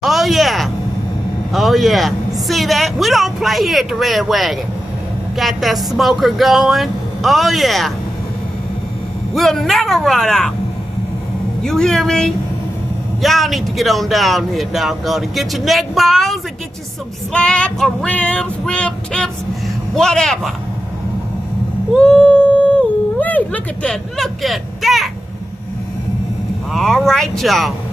Oh yeah. Oh yeah. See that? We don't play here at the Red Wagon. Got that smoker going. Oh yeah. We'll never run out. You hear me? Y'all need to get on down here, doggone it. Get your neck balls and get you some slab or ribs, rib tips, whatever. Woo! Wait, look at that. Look at that. All right, y'all.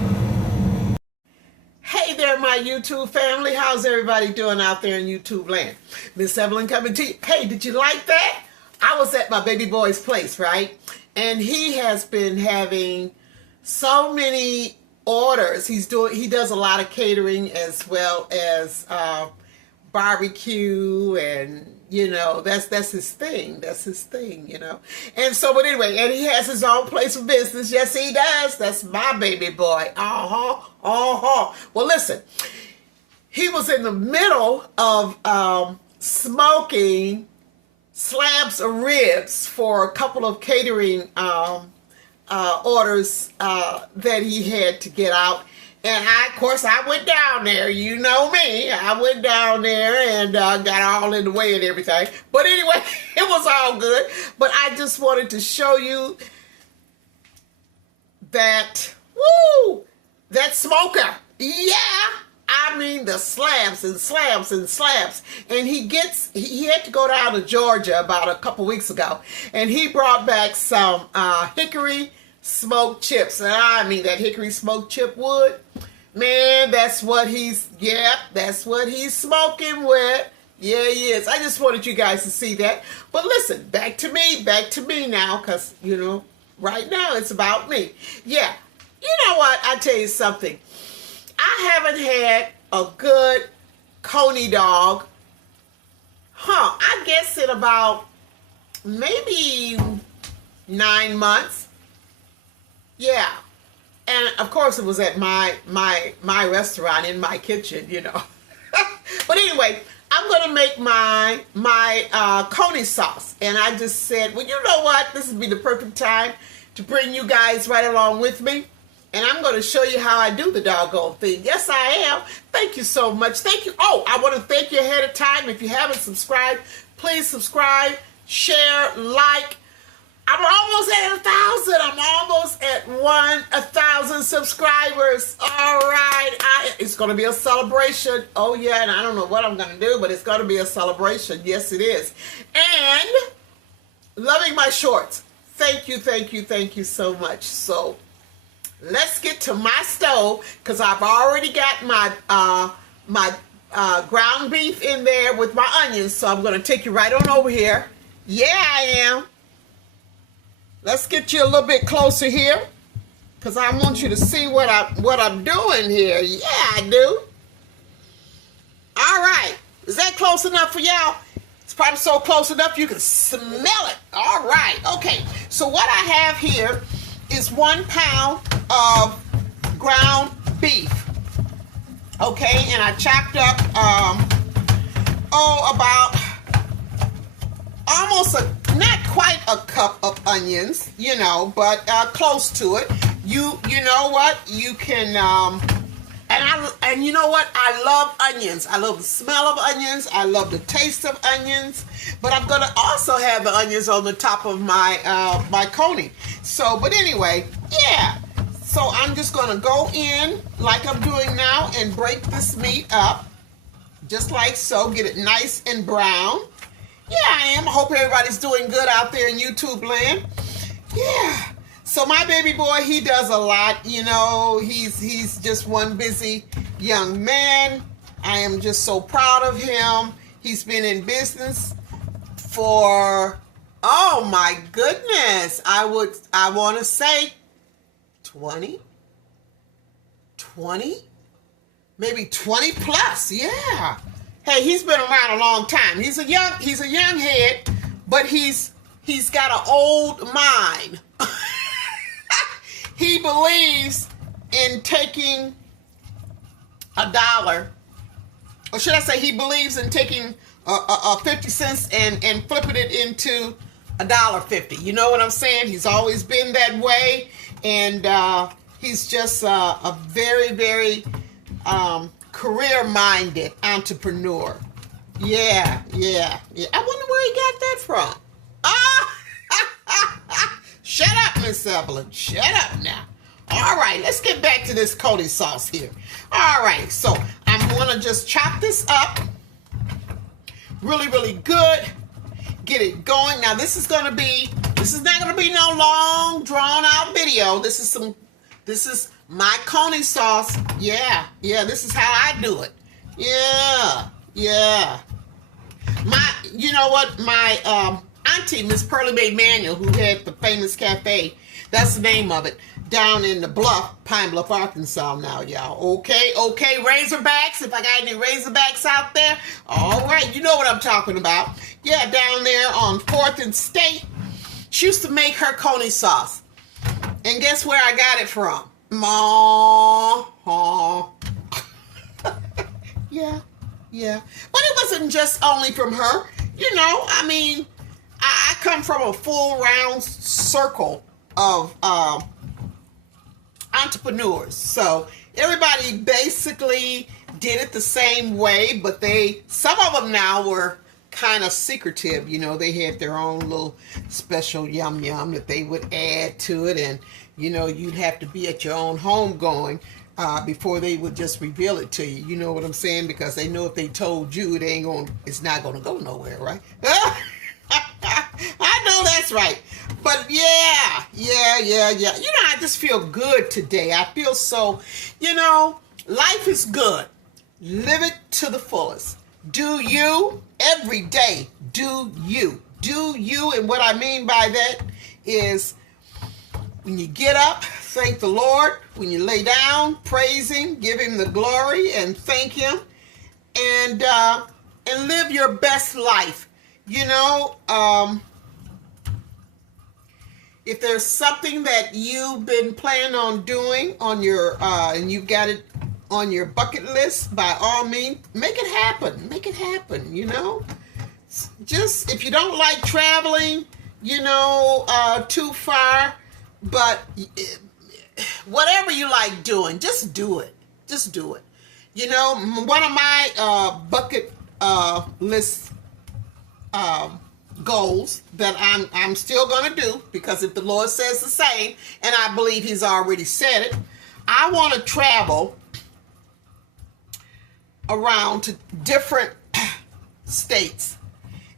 Hey there, my YouTube family. How's everybody doing out there in YouTube land? Miss Evelyn coming to you. Hey, did you like that? I was at my baby boy's place, right? And he has been having so many orders. He does a lot of catering as well as barbecue, and that's his thing. That's his thing, And so, but anyway, and he has his own place of business. Yes, he does. That's my baby boy. Well, listen, he was in the middle of smoking slabs of ribs for a couple of catering orders that he had to get out. And of course, I went down there. You know me. I went down there and got all in the way and everything. But anyway, it was all good. But I just wanted to show you that, that smoker. Yeah. I mean, the slabs and slabs and slabs. And he had to go down to Georgia about a couple weeks ago. And he brought back some hickory smoked chips. And I mean, that hickory smoked chip wood, man, that's what he's smoking with. Yeah, he is. I just wanted you guys to see that. But listen, back to me now, because, right now it's about me. Yeah, you know what? I tell you something. I haven't had a good coney dog, I guess in about maybe 9 months. Yeah. And of course it was at my restaurant, in my kitchen, But anyway, I'm going to make my coney sauce. And I just said, well, you know what? This would be the perfect time to bring you guys right along with me. And I'm going to show you how I do the doggone thing. Yes, I am. Thank you so much. Thank you. Oh, I want to thank you ahead of time. If you haven't subscribed, please subscribe, share, like. I'm almost at 1,000. I'm almost at 1,000 subscribers. All right. It's going to be a celebration. Oh, yeah. And I don't know what I'm going to do, but it's going to be a celebration. Yes, it is. And loving my shorts. Thank you, thank you, thank you so much. So let's get to my stove, because I've already got my ground beef in there with my onions. So I'm going to take you right on over here. Yeah, I am. Let's get you a little bit closer here, because I want you to see what I'm doing here. Yeah, I do. All right. Is that close enough for y'all? It's probably so close enough you can smell it. All right. Okay. So what I have here is 1 pound of ground beef. Okay. And I chopped up, about almost not quite a cup of onions, but close to it. You know what? You can, and you know what? I love onions. I love the smell of onions. I love the taste of onions. But I'm gonna also have the onions on the top of my my coney. So, but anyway, yeah. So I'm just gonna go in like I'm doing now and break this meat up, just like so. Get it nice and brown. Yeah, I am. I hope everybody's doing good out there in YouTube land. Yeah. So my baby boy, he does a lot. He's just one busy young man. I am just so proud of him. He's been in business for, oh my goodness, I want to say 20, maybe 20 plus. Yeah. Hey, he's been around a long time. He's a young head, but he's got an old mind. He believes in taking $1, or should I say, he believes in taking 50 cents and flipping it into $1.50. You know what I'm saying? He's always been that way, and he's just a very, very career-minded entrepreneur. Yeah. I wonder where he got that from. Ah! Shut up, Miss Evelyn. Shut up now. All right, let's get back to this Cody sauce here. All right, so I'm going to just chop this up really, really good. Get it going. Now, this is not going to be no long, drawn-out video. This is my Coney sauce. Yeah, this is how I do it. Yeah. You know what? My auntie, Miss Pearlie Mae Manuel, who had the famous cafe, that's the name of it, down in the Pine Bluff, Arkansas now, y'all. Okay, Razorbacks, if I got any Razorbacks out there. All right, you know what I'm talking about. Yeah, down there on 4th and State. She used to make her Coney sauce. And guess where I got it from? Yeah. But it wasn't just only from her. You know, I mean, I come from a full round circle of entrepreneurs. So everybody basically did it the same way, but some of them now were kind of secretive. You know, they had their own little special yum that they would add to it, and you know, you'd have to be at your own home going before they would just reveal it to you. You know what I'm saying? Because they know if they told you, it's not gonna go nowhere, right? I know that's right. But yeah. You know, I just feel good today. I feel so, you know, life is good. Live it to the fullest. Do you every day. Do you. And what I mean by that is when you get up, thank the Lord. When you lay down, praise Him, give Him the glory and thank Him, and live your best life. You know, if there's something that you've been planning on doing on your and you've got it on your bucket list, by all means, make it happen. You know, just if you don't like traveling, you know, too far, but whatever you like doing, just do it. You know, one of my bucket list goals that I'm still going to do, because if the Lord says the same, and I believe He's already said it, I want to travel around to different states,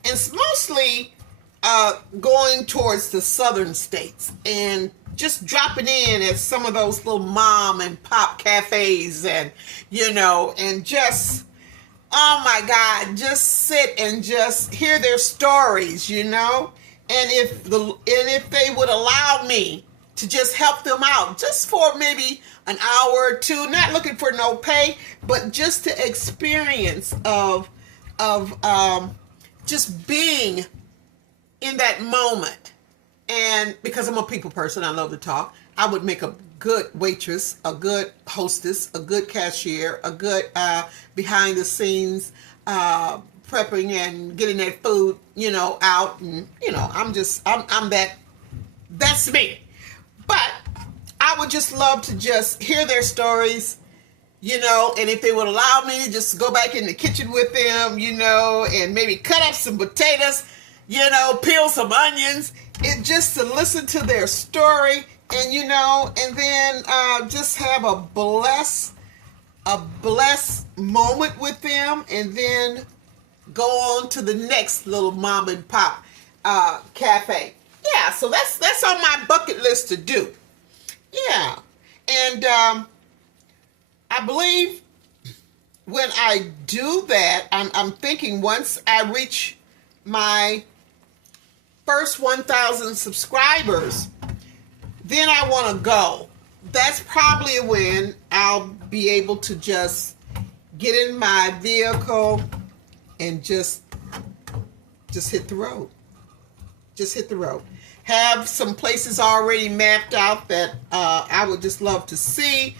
and it's mostly going towards the southern states and just dropping in at some of those little mom and pop cafes, and you know, and just, oh my God, just sit and just hear their stories, you know, and if they would allow me to just help them out, just for maybe an hour or two, not looking for no pay, but just the experience of just being in that moment. And because I'm a people person, I love to talk, I would make a good waitress, a good hostess, a good cashier, a good behind the scenes prepping and getting that food, you know, out. And, you know, that's me. But I would just love to just hear their stories, you know, and if they would allow me to just go back in the kitchen with them, you know, and maybe cut up some potatoes, you know, peel some onions, and just to listen to their story, and, you know, and then just have a blessed moment with them, and then go on to the next little mom and pop cafe. Yeah, so that's on my bucket list to do. Yeah, and I believe when I do that, I'm thinking once I reach my first 1,000 subscribers, then I want to go. That's probably when I'll be able to just get in my vehicle and just hit the road. Just hit the road. Have some places already mapped out that I would just love to see.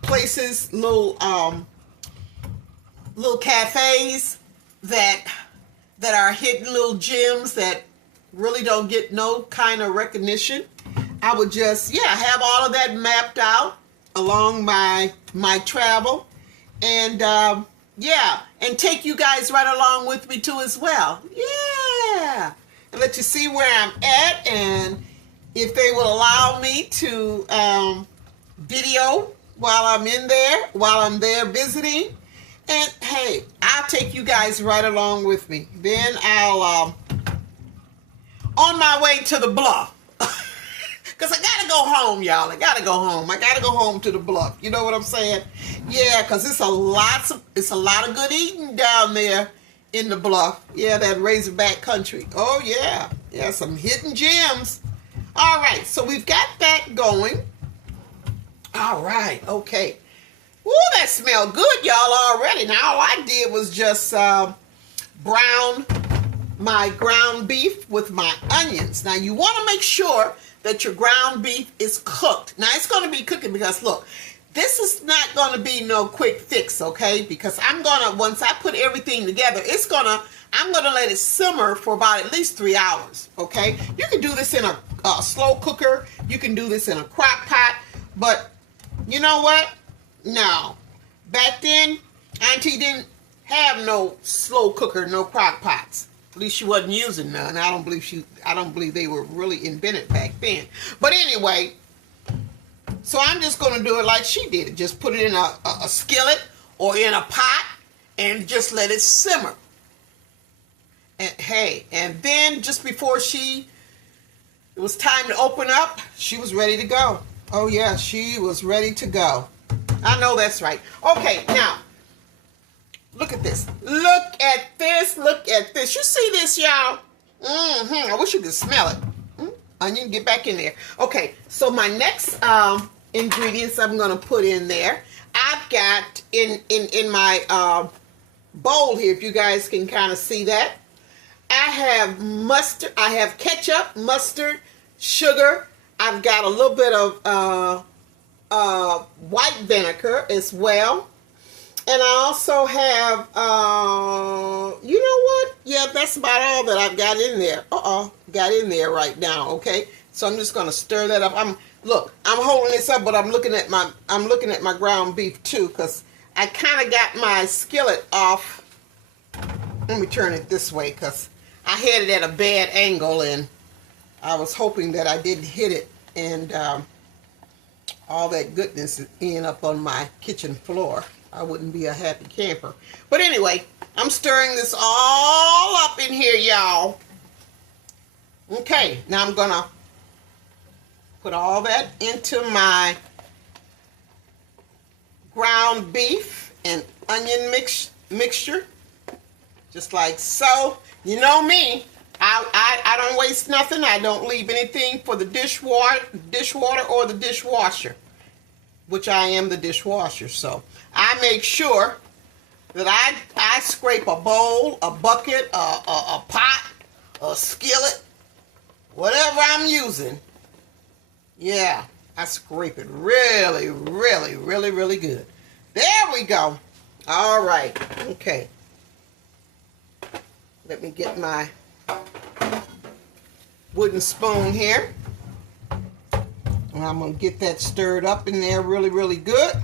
Places, little cafes that are hidden little gems that really don't get no kind of recognition. I would just, have all of that mapped out along my travel, And yeah, and take you guys right along with me too as well. Yeah, and let you see where I'm at, and if they will allow me to video while I'm in there, while I'm there visiting. And hey, I'll take you guys right along with me. Then I'll on my way to the bluff. Because I gotta go home, y'all. I gotta go home. I gotta go home to the bluff. You know what I'm saying? Yeah, because it's a lot of good eating down there in the bluff. Yeah, that Razorback country. Oh yeah. Yeah, some hidden gems. All right, so we've got that going. All right, okay. Ooh, that smelled good, y'all, already. Now all I did was just brown my ground beef with my onions. Now you want to make sure that your ground beef is cooked. Now it's going to be cooking because look, this is not going to be no quick fix, okay? Because I'm going to, once I put everything together, I'm going to let it simmer for about at least 3 hours, okay? You can do this in a slow cooker. You can do this in a crock pot. But you know what? No. Back then, Auntie didn't have no slow cooker, no crock pots. At least she wasn't using none. I don't believe they were really invented back then. But anyway, so I'm just going to do it like she did it. Just put it in a skillet or in a pot and just let it simmer. And hey, and then just before it was time to open up, she was ready to go. Oh yeah, she was ready to go. I know that's right. Okay, now, look at this. Look at this. Look at this. You see this, y'all? I wish you could smell it. Onion, get back in there. Okay, so my next ingredients I'm going to put in there. I've got in my bowl here, if you guys can kind of see that. I have mustard. I have ketchup, mustard, sugar. I've got a little bit of white vinegar as well. And I also have, you know what? Yeah, that's about all that I've got in there. Got in there right now, okay? So I'm just going to stir that up. I'm holding this up, but I'm looking at my ground beef too, because I kind of got my skillet off. Let me turn it this way, because I had it at a bad angle, and I was hoping that I didn't hit it, and all that goodness end up on my kitchen floor. I wouldn't be a happy camper. But anyway, I'm stirring this all up in here, y'all. Okay, now I'm going to put all that into my ground beef and onion mixture. Just like so. You know me. I don't waste nothing. I don't leave anything for the dishwater or the dishwasher, which I am the dishwasher. So I make sure that I scrape a bowl, a bucket, a pot, a skillet, whatever I'm using. Yeah, I scrape it really, really, really, really good. There we go. All right. Okay. Let me get my wooden spoon here. And I'm going to get that stirred up in there really, really good.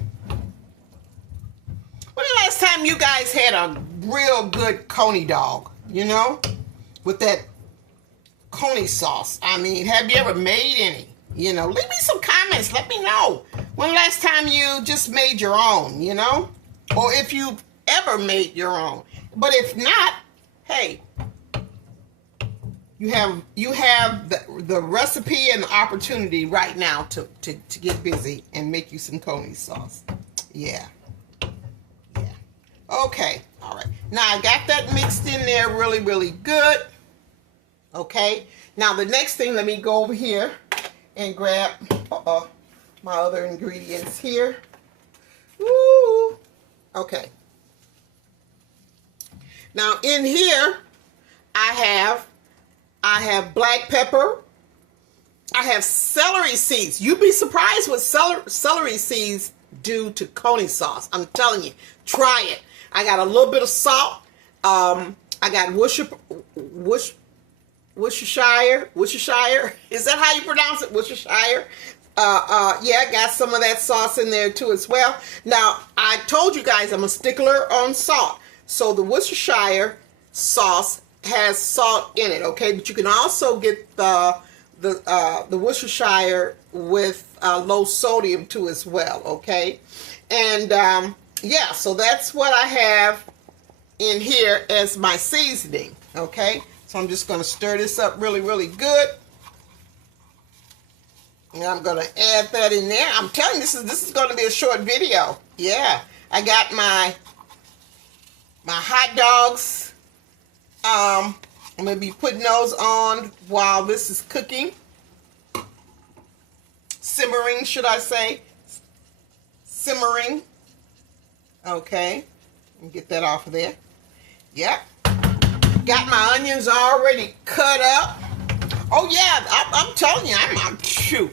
When the last time you guys had a real good coney dog, you know, with that coney sauce? I mean, have you ever made any? You know, leave me some comments. Let me know when the last time you just made your own, you know, or if you've ever made your own. But if not, hey, you have the recipe and the opportunity right now to get busy and make you some coney sauce. Yeah. Okay. All right. Now I got that mixed in there really, really good. Okay. Now the next thing, let me go over here and grab my other ingredients here. Woo. Okay. Now in here, I have black pepper. I have celery seeds. You'd be surprised what celery seeds do to coney sauce. I'm telling you, try it. I got a little bit of salt. I got Worcestershire. Is that how you pronounce it? Worcestershire. Yeah, got some of that sauce in there too as well. Now, I told you guys I'm a stickler on salt. So the Worcestershire sauce has salt in it, okay? But you can also get the Worcestershire with low sodium too as well, okay? And yeah, so that's what I have in here as my seasoning, okay? So I'm just going to stir this up really, really good. And I'm going to add that in there. I'm telling you, this is going to be a short video. Yeah, I got my hot dogs. I'm going to be putting those on while this is cooking. Simmering, should I say. Simmering. Okay. Get that off of there. Yep. Got my onions already cut up. Oh, yeah. I'm telling you, I'm shoot.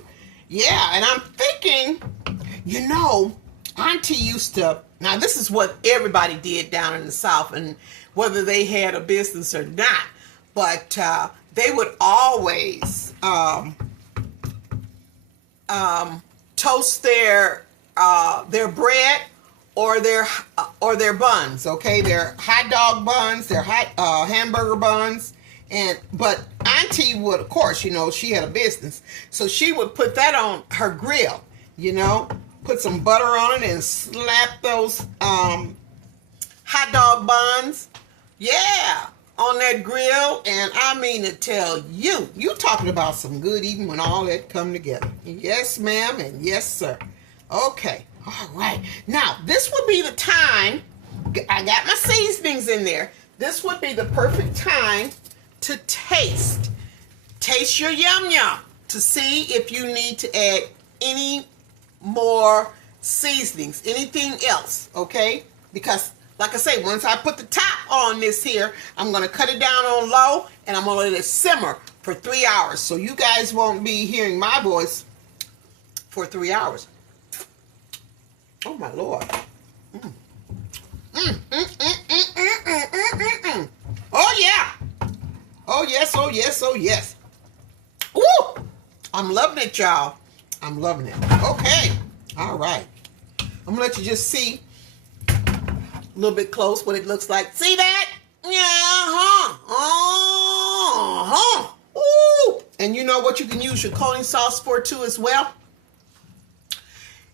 Yeah, and I'm thinking, you know, Auntie used to, now this is what everybody did down in the South, and whether they had a business or not, but they would always toast their bread or their buns, okay, their hot dog buns, their hamburger buns. But Auntie would, of course, you know, she had a business, so she would put that on her grill, you know, put some butter on it and slap those hot dog buns, yeah, on that grill. And I mean to tell you, you talking about some good eating when all that come together. Yes, ma'am, and yes, sir. Okay, all right. Now, this would be the time, I got my seasonings in there. This would be the perfect time to taste your yum yum to see if you need to add any more seasonings, anything else, okay? Because like I say, once I put the top on this here, I'm going to cut it down on low and I'm going to let it simmer for 3 hours. So you guys won't be hearing my voice for 3 hours. Oh my Lord. Oh yeah. Oh yes, oh yes, oh yes. Woo! I'm loving it, y'all. I'm loving it. Okay. All right. I'm going to let you just see a little bit close what it looks like. See that? Yeah, Ooh. And you know what you can use your coloring sauce for too as well?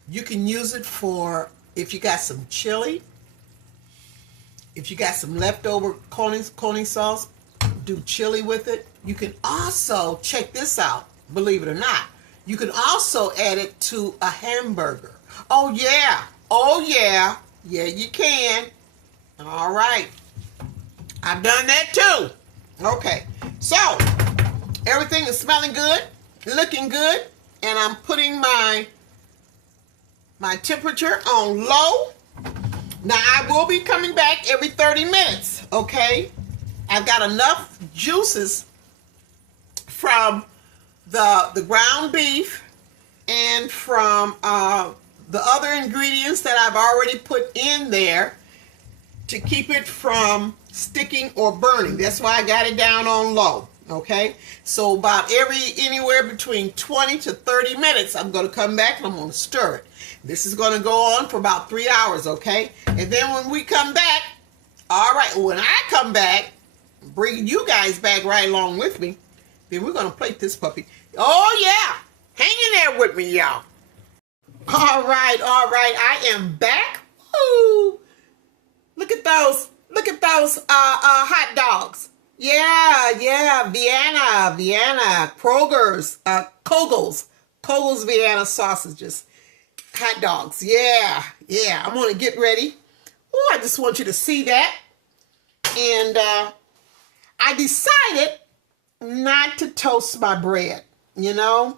You can use it for if you got some chili, if you got some leftover coloring sauce, do chili with it. You can also, check this out, believe it or not, you can also add it to a hamburger. Oh yeah, oh yeah, yeah you can. All right, I've done that too. Okay, so everything is smelling good, looking good, and I'm putting my temperature on low. Now I will be coming back every 30 minutes, okay? I've got enough juices from the ground beef and from the other ingredients that I've already put in there to keep it from sticking or burning. That's why I got it down on low, okay? So about anywhere between 20 to 30 minutes, I'm going to come back and I'm going to stir it. This is going to go on for about 3 hours, okay? And then when we come back, all right, when I come back, bringing you guys back right along with me, then we're going to plate this puppy. Oh, yeah. Hang in there with me, y'all. All right. I am back. Woo. Look at those hot dogs. Yeah. Vienna, Kroger's, Kogel's Vienna sausages. Hot dogs. Yeah. I'm going to get ready. Oh, I just want you to see that. And I decided not to toast my bread, you know.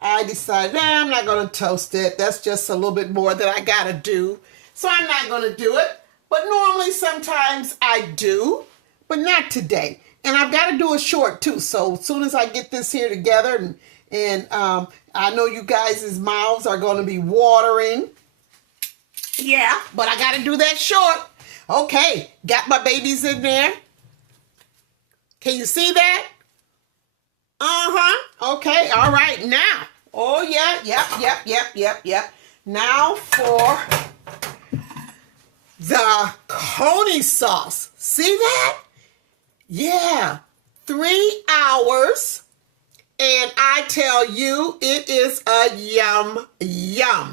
I decided, I'm not going to toast it. That's just a little bit more that I got to do. So I'm not going to do it. But normally, sometimes I do, but not today. And I've got to do it short, too. So as soon as I get this here together, and I know you guys' mouths are going to be watering. Yeah, but I got to do that short. Okay, got my babies in there. Can you see that? Okay, all right, now. Oh, yeah. Yep. Now for the coney sauce. See that? Yeah. 3 hours. And I tell you, it is a yum.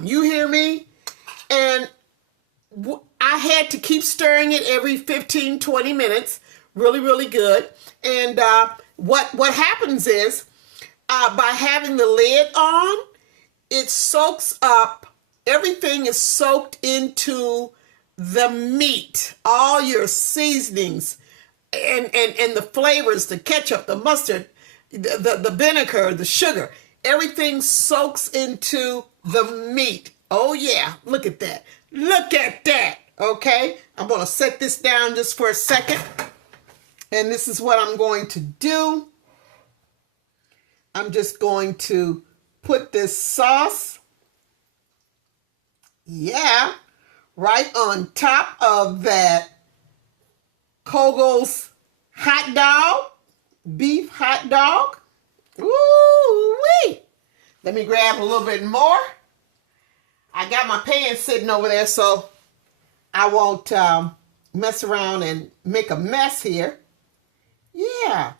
You hear me? And I had to keep stirring it every 15, 20 minutes. Really, really good. And what happens is, by having the lid on, it soaks up. Everything is soaked into the meat. All your seasonings and the flavors, the ketchup, the mustard, the vinegar, the sugar. Everything soaks into the meat. Oh, yeah. Look at that. Look at that. Okay. I'm going to set this down just for a second. And this is what I'm going to do. I'm just going to put this sauce, right on top of that Kogo's hot dog, beef hot dog. Ooh-wee. Let me grab a little bit more. I got my pan sitting over there, so I won't mess around and make a mess here. Yeah.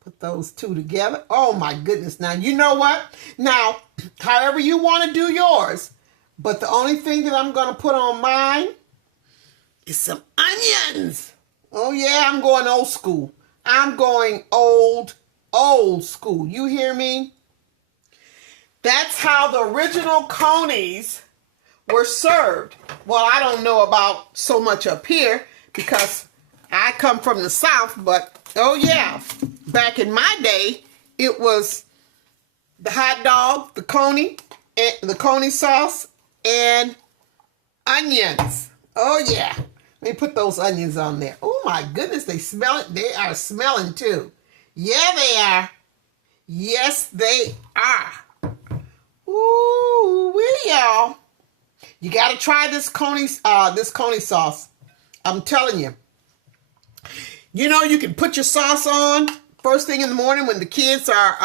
Put those two together. Oh, my goodness. Now, you know what? Now, however you want to do yours, but the only thing that I'm going to put on mine is some onions. Oh, yeah, I'm going old school. I'm going old school. You hear me? That's how the original conies were served. Well, I don't know about so much up here because I come from the South, but oh yeah, back in my day, it was the hot dog, the coney sauce, and onions. Oh yeah. Let me put those onions on there. Oh my goodness, they smell it. They are smelling too. Yeah, they are. Yes, they are. Ooh, y'all. You got to try this coney sauce. I'm telling you. You know, you can put your sauce on first thing in the morning when the kids are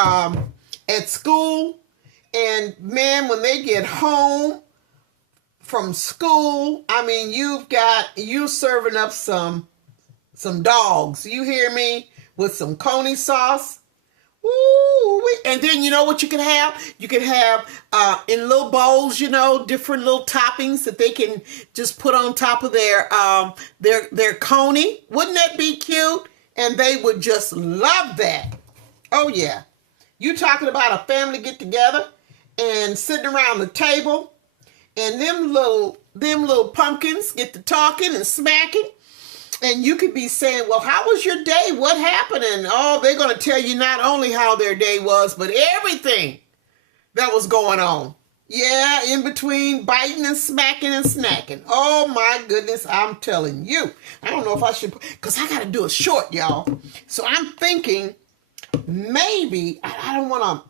at school. And man, when they get home from school, I mean, you serving up some dogs. You hear me? With some coney sauce. Ooh, and then you know what you can have? You can have in little bowls, you know, different little toppings that they can just put on top of their coney. Wouldn't that be cute? And they would just love that. Oh yeah. You talking about a family get together and sitting around the table, and them little pumpkins get to talking and smacking. And you could be saying, well, how was your day? What happened? And oh, they're going to tell you not only how their day was, but everything that was going on. Yeah, in between biting and smacking and snacking. Oh, my goodness, I'm telling you. I don't know if I should, because I got to do it short, y'all. So I'm thinking maybe, I don't want to,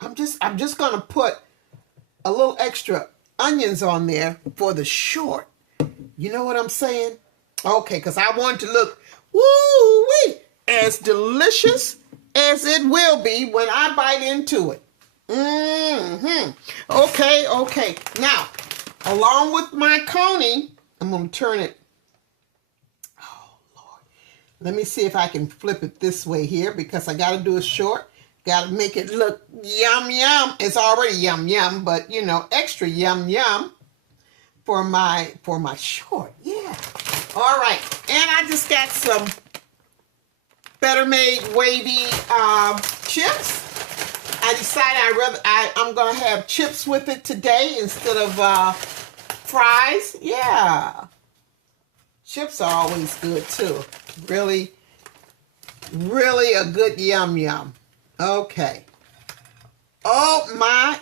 I'm just going to put a little extra onions on there for the short. You know what I'm saying? Okay, because I want it to look woo-wee as delicious as it will be when I bite into it. Okay. Now, along with my coney, I'm going to turn it. Oh, Lord. Let me see if I can flip it this way here because I got to do it short. Got to make it look yum. It's already yum, but, you know, extra yum for my short. Yeah. All right, and I just got some Better Made wavy chips. I decided I'm gonna have chips with it today instead of fries. Yeah, chips are always good too. Really a good yum. Okay. Oh my.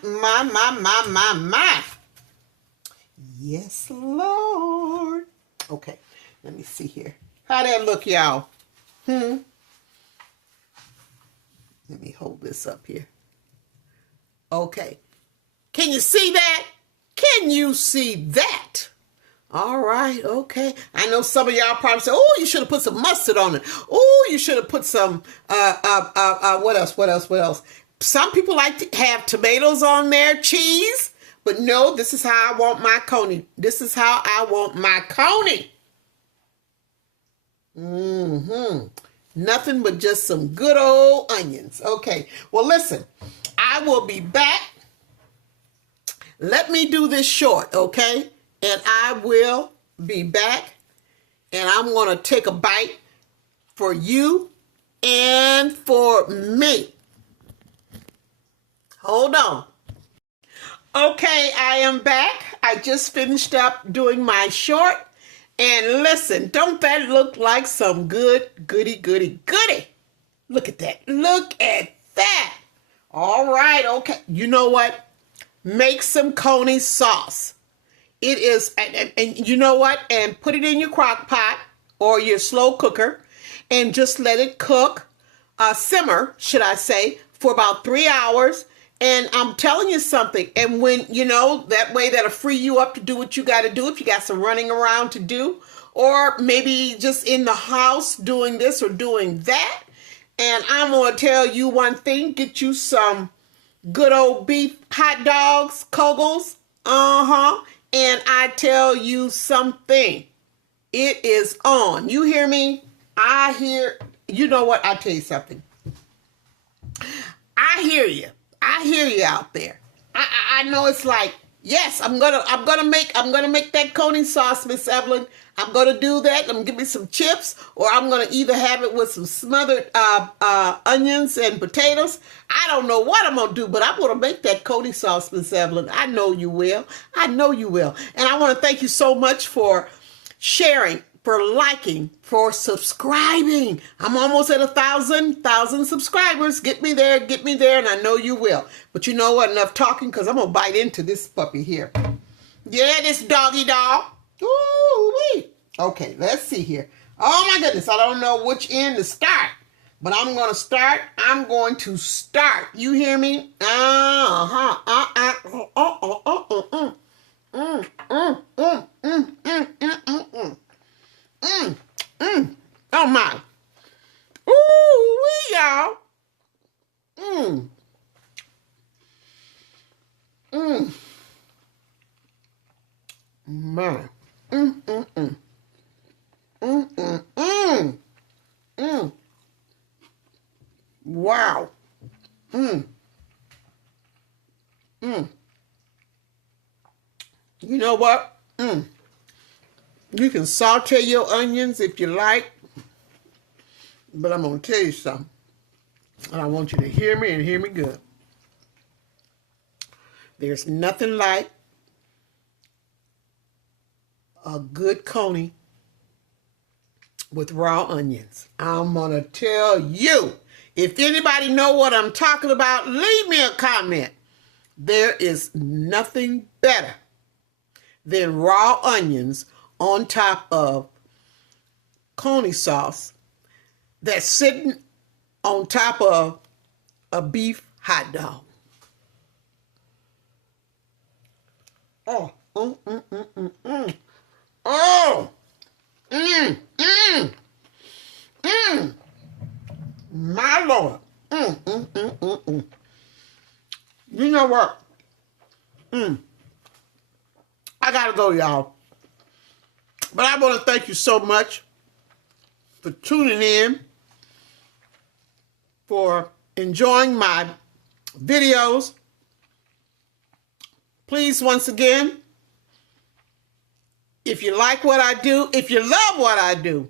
Yes, Lord. Okay. Let me see here. How that look, y'all? Let me hold this up here. Okay. Can you see that? Can you see that? All right. Okay. I know some of y'all probably say, oh, you should have put some mustard on it. Oh, you should have put some, what else? Some people like to have tomatoes on their cheese, but no, this is how I want my coney. This is how I want my coney. Nothing but just some good old onions. Okay, well, listen, I will be back. Let me do this short, okay? And I will be back, and I'm going to take a bite for you and for me. Hold on. Okay, I am back. I just finished up doing my short. And listen, don't that look like some good, goody. Look at that. Look at that. All right, okay. You know what? Make some coney sauce. It is, and you know what? And put it in your crock pot or your slow cooker and just let it cook, simmer, should I say, for about 3 hours. And I'm telling you something, and when, you know, that way that'll free you up to do what you got to do if you got some running around to do, or maybe just in the house doing this or doing that. And I'm going to tell you one thing, get you some good old beef hot dogs, kogels, and I tell you something, it is on. You hear me? You know what? I'll tell you something. I hear you. I hear you out there. I know it's like, yes, I'm gonna make that coney sauce, Miss Evelyn. I'm gonna do that. I'm gonna give me some chips, or I'm gonna either have it with some smothered onions and potatoes. I don't know what I'm gonna do, but I'm gonna make that coney sauce, Miss Evelyn. I know you will. I know you will. And I want to thank you so much for sharing, for liking, for subscribing. I'm almost at 1,000 subscribers. Get me there, and I know you will. But you know what? Enough talking, because I'm going to bite into this puppy here. Yeah, this doggy dog. Ooh-wee. Okay, let's see here. Oh, my goodness. I don't know which end to start, but I'm going to start. You hear me? Oh my. Ooh, y'all. My. Wow. You know what? You can saute your onions if you like, but I'm going to tell you something, and I want you to hear me and hear me good. There's nothing like a good coney with raw onions. I'm going to tell you, if anybody know what I'm talking about, leave me a comment. There is nothing better than raw onions on top of coney sauce that's sitting on top of a beef hot dog. Oh, my Lord. You know what? I gotta go, y'all. But I want to thank you so much for tuning in, for enjoying my videos. Please, once again, if you like what I do, if you love what I do,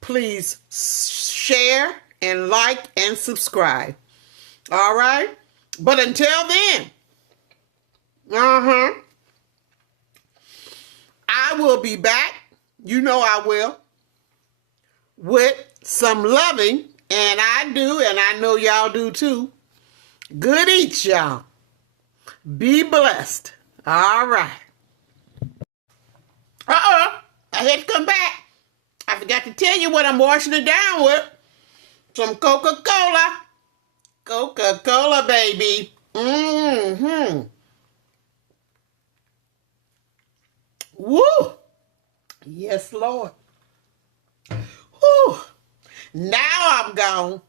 please share and like and subscribe. All right? But until then, I will be back, you know I will, with some loving, and I do, and I know y'all do too. Good eats, y'all. Be blessed. All right. I had to come back. I forgot to tell you what I'm washing it down with. Some Coca-Cola. Coca-Cola, baby. Woo! Yes, Lord. Whew. Now I'm gone.